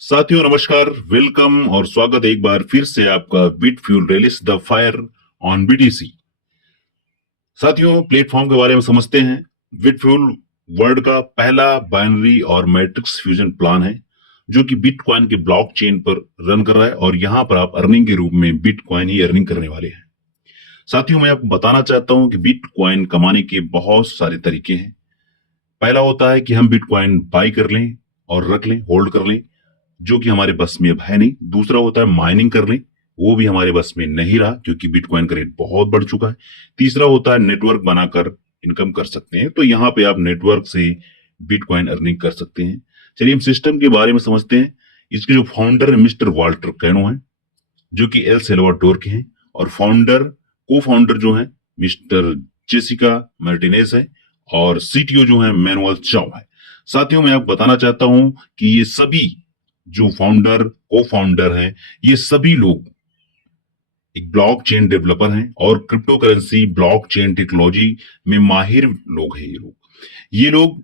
साथियों नमस्कार, वेलकम और स्वागत है एक बार फिर से आपका बिटफ्यूल release the fire on BTC. साथियों प्लेटफॉर्म के बारे में समझते हैं। बिटफ्यूल वर्ल्ड का पहला बाइनरी और मैट्रिक्स फ्यूजन प्लान है जो कि बिटकॉइन के ब्लॉकचेन पर रन कर रहा है और यहां पर आप अर्निंग के रूप में बिटकॉइन ही अर्निंग करने वाले हैं। साथियों मैं आपको बताना चाहता हूं कि बिटकॉइन कमाने के बहुत सारे तरीके हैं। पहला होता है कि हम बिटकॉइन बाई कर लें और रख लें, होल्ड कर लें, जो कि हमारे बस में अब है नहीं। दूसरा होता है माइनिंग कर लें, वो भी हमारे बस में नहीं रहा क्योंकि बिटकॉइन का रेट बहुत बढ़ चुका है। तीसरा होता है नेटवर्क बनाकर इनकम कर सकते हैं, तो यहाँ पे आप नेटवर्क से बिटकॉइन अर्निंग कर सकते हैं। चलिए हम सिस्टम के बारे में समझते हैं। इसके जो फाउंडर है मिस्टर वाल्टर कैनो है, जो कि एल सेल्वाडोर के हैं, और को फाउंडर जो है मिस्टर जेसिका मार्टिनेज है, और सीटीओ जो है मैनुअल चाओ है। साथियों मैं आपको बताना चाहता हूं कि ये सभी जो को फाउंडर हैं, ये सभी लोग एक ब्लॉकचेन डेवलपर हैं और क्रिप्टो करेंसी ब्लॉकचेन टेक्नोलॉजी में माहिर लोग हैं। ये लोग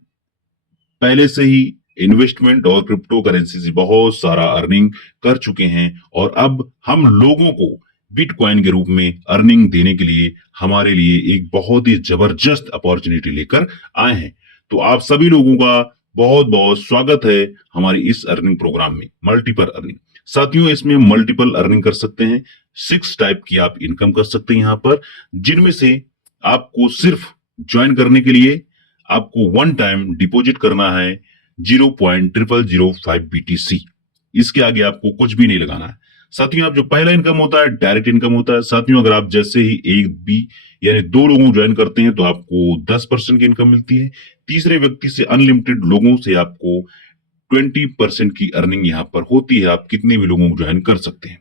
पहले से ही इन्वेस्टमेंट और क्रिप्टो करेंसी से बहुत सारा अर्निंग कर चुके हैं, और अब हम लोगों को बिटकॉइन के रूप में अर्निंग देने के लिए हमारे लिए एक बहुत ही जबरदस्त अपॉर्चुनिटी लेकर आए हैं। तो आप सभी लोगों का बहुत बहुत स्वागत है हमारी इस अर्निंग प्रोग्राम में, मल्टीपल अर्निंग। साथियों इसमें मल्टीपल अर्निंग कर सकते हैं। 6 टाइप की आप इनकम कर सकते हैं यहाँ पर, जिनमें से आपको सिर्फ ज्वाइन करने के लिए आपको वन टाइम डिपॉजिट करना है 0.0005 BTC। इसके आगे आपको कुछ भी नहीं लगाना है। साथियों आप जो पहला इनकम होता है डायरेक्ट इनकम होता है। साथियों अगर आप जैसे ही एक भी यानी 2 लोगों को ज्वाइन करते हैं तो आपको 10% की इनकम मिलती है। तीसरे व्यक्ति से अनलिमिटेड लोगों से आपको 20% की अर्निंग यहाँ पर होती है। आप कितने भी लोगों को ज्वाइन कर सकते हैं।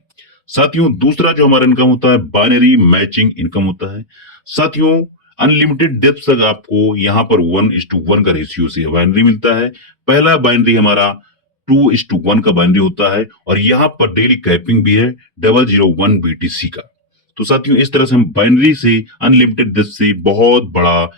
साथियों दूसरा जो हमारा इनकम होता है बाइनरी मैचिंग इनकम होता है। साथियों अनलिमिटेड डेप्थ तक आपको यहाँ पर 1:1 का रेशियो से बाइनरी मिलता है। पहला बाइनरी हमारा 2:1 का बाइनरी होता है, और यहाँ पर डेली कैपिंग भी है 001 BTC का। तो साथियों इस तरह से हम बाइनरी से अनलिमिटेड डेप्थ से बहुत बड़ा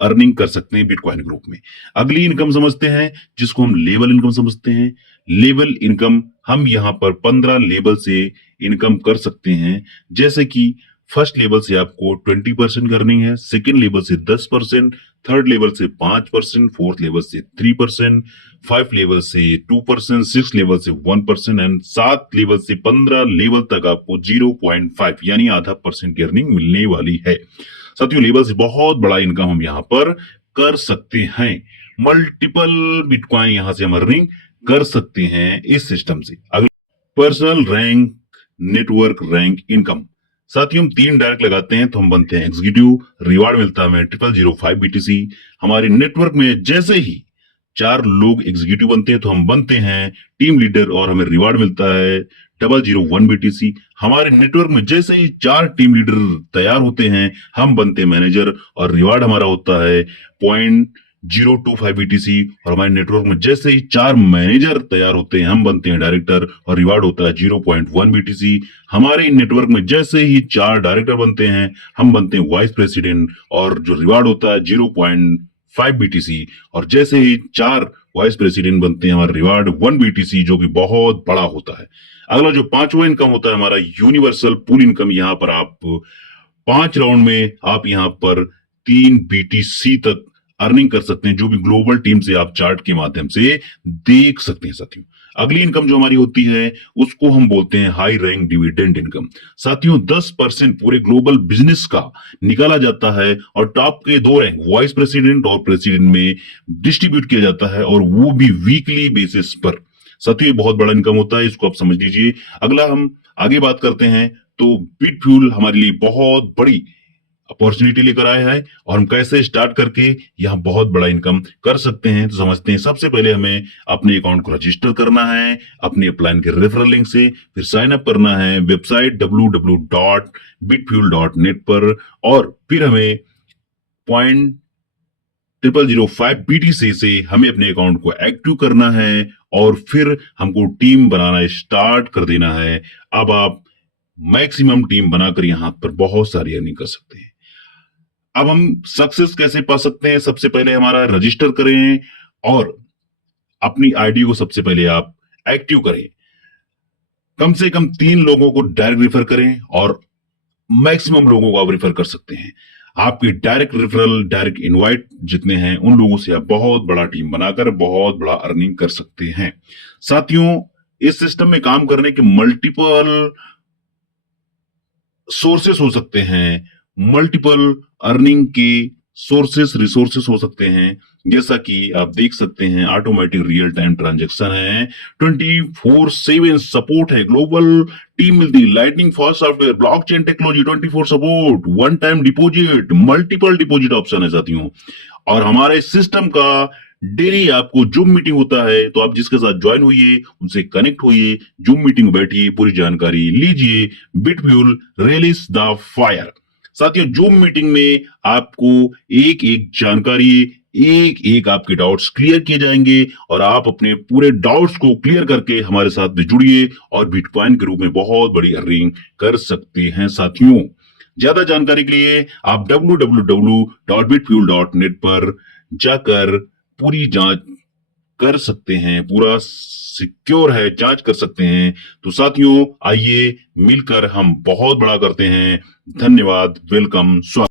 अर्निंग कर सकते हैं बिटकॉइन ग्रुप में। अगली इनकम समझते हैं जिसको हम लेवल इनकम समझते हैं। लेवल इनकम हम यहाँ पर 15 लेवल से इनकम कर सकते हैं। जैसे कि फर्स्ट लेवल से आपको 20% अर्निंग है, सेकेंड लेवल से 10%, थर्ड लेवल से 5%, फोर्थ लेवल से 3%, 5 लेवल से 2%, 6 लेवल से 1%, एंड 7 लेवल से 15 लेवल तक आपको 0.5 यानी आधा परसेंट की अर्निंग मिलने वाली है। साथियों लेवल से बहुत बड़ा इनकम हम यहाँ पर कर सकते हैं। मल्टीपल बिटकॉइन यहाँ से हम अर्निंग कर सकते हैं इस सिस्टम से। अगला personal rank network rank income. साथियों हम 3 डायरेक्ट लगाते हैं तो हम बनते हैं एग्जीक्यूटिव, रिवार्ड मिलता है हमें 0005 BTC। हमारे नेटवर्क में जैसे ही 4 लोग एग्जीक्यूटिव बनते हैं तो हम बनते हैं टीम लीडर और हमें रिवार्ड मिलता है 001 BTC। हमारे नेटवर्क में जैसे ही 4 टीम लीडर तैयार होते हैं हम बनते हैं मैनेजर और रिवार्ड हमारा होता है 0.025 BTC। और हमारे नेटवर्क में जैसे ही 4 मैनेजर तैयार होते हैं हम बनते हैं डायरेक्टर और रिवार्ड होता है 0.1 BTC। हमारे नेटवर्क में जैसे ही 4 डायरेक्टर बनते हैं हम बनते हैं वाइस प्रेसिडेंट और जो रिवार्ड होता है 0.5 BTC। और जैसे ही 4 वाइस प्रेसिडेंट बनते हैं हमारा रिवार्ड 1 BTC, जो कि बहुत बड़ा होता है। अगला जो 5वां इनकम होता है हमारा यूनिवर्सल पूल इनकम। यहाँ पर आप 5 राउंड में आप यहाँ पर 3 BTC तक अर्निंग कर सकते हैं, जो भी ग्लोबल टीम से आप चार्ट के माध्यम से देख सकते हैं। साथियों अगली इनकम जो हमारी होती है उसको हम बोलते हैं हाई रैंक डिविडेंड इनकम। साथियों 10% पूरे ग्लोबल बिजनेस का निकाला जाता है और टॉप के 2 रैंक वाइस प्रेसिडेंट और प्रेसिडेंट में डिस्ट्रीब्यूट किया जाता है, और वो भी वीकली बेसिस पर। साथियों बहुत बड़ा इनकम होता है, इसको आप समझ लीजिए। अगला हम आगे बात करते हैं तो बिटफ्यूल हमारे लिए बहुत बड़ी अपॉर्चुनिटी लेकर आया है और हम कैसे स्टार्ट करके यहाँ बहुत बड़ा इनकम कर सकते हैं तो समझते हैं। सबसे पहले हमें अपने अकाउंट को रजिस्टर करना है अपने अपलाइन के रेफरल लिंक से, फिर साइन अप करना है वेबसाइट www.bitfuel.net पर, और फिर हमें 0.0005 BTC से हमें अपने अकाउंट को एक्टिव करना है और फिर हमको टीम बनाना स्टार्ट कर देना है। अब आप मैक्सिमम टीम बनाकर यहाँ पर बहुत सारी अर्निंग कर सकते हैं। अब हम सक्सेस कैसे पा सकते हैं? सबसे पहले हमारा रजिस्टर करें और अपनी आईडी को सबसे पहले आप एक्टिव करें। कम से कम 3 लोगों को डायरेक्ट रेफर करें और मैक्सिमम लोगों को आप रेफर कर सकते हैं। आपकी डायरेक्ट रेफरल, डायरेक्ट इनवाइट जितने हैं उन लोगों से आप बहुत बड़ा टीम बनाकर बहुत बड़ा अर्निंग कर सकते हैं। साथियों, इस सिस्टम में काम करने के मल्टीपल सोर्सेस हो सकते हैं, मल्टीपल अर्निंग के सोर्सेस, रिसोर्सेस हो सकते हैं। जैसा कि आप देख सकते हैं, ऑटोमेटिक रियल टाइम ट्रांजैक्शन है, 24/7 सपोर्ट है, ग्लोबल टीम मिलती है, lightning fast software, blockchain technology, 24 support, one time deposit, multiple deposit option है साथियों। और हमारे सिस्टम का डेली आपको जूम मीटिंग होता है, तो आप जिसके साथ ज्वाइन होइए, उनसे कनेक्ट होइए, जूम मीटिंग में बैठिए, पूरी जानकारी लीजिए। बिटफ्यूल रिलीज द फायर। साथियों, जूम मीटिंग में आपको एक एक जानकारी, एक एक आपके डाउट्स क्लियर किए जाएंगे और आप अपने पूरे डाउट्स को क्लियर करके हमारे साथ में जुड़िए और बिटकॉइन के रूप में बहुत बड़ी अर्निंग कर सकते हैं। साथियों, ज्यादा जानकारी के लिए आप www.bitfuel.net पर जाकर पूरी जांच कर सकते हैं, पूरा सिक्योर है, जांच कर सकते हैं। तो साथियों, आइए मिलकर हम बहुत बड़ा करते हैं। धन्यवाद, वेलकम, स्वागत।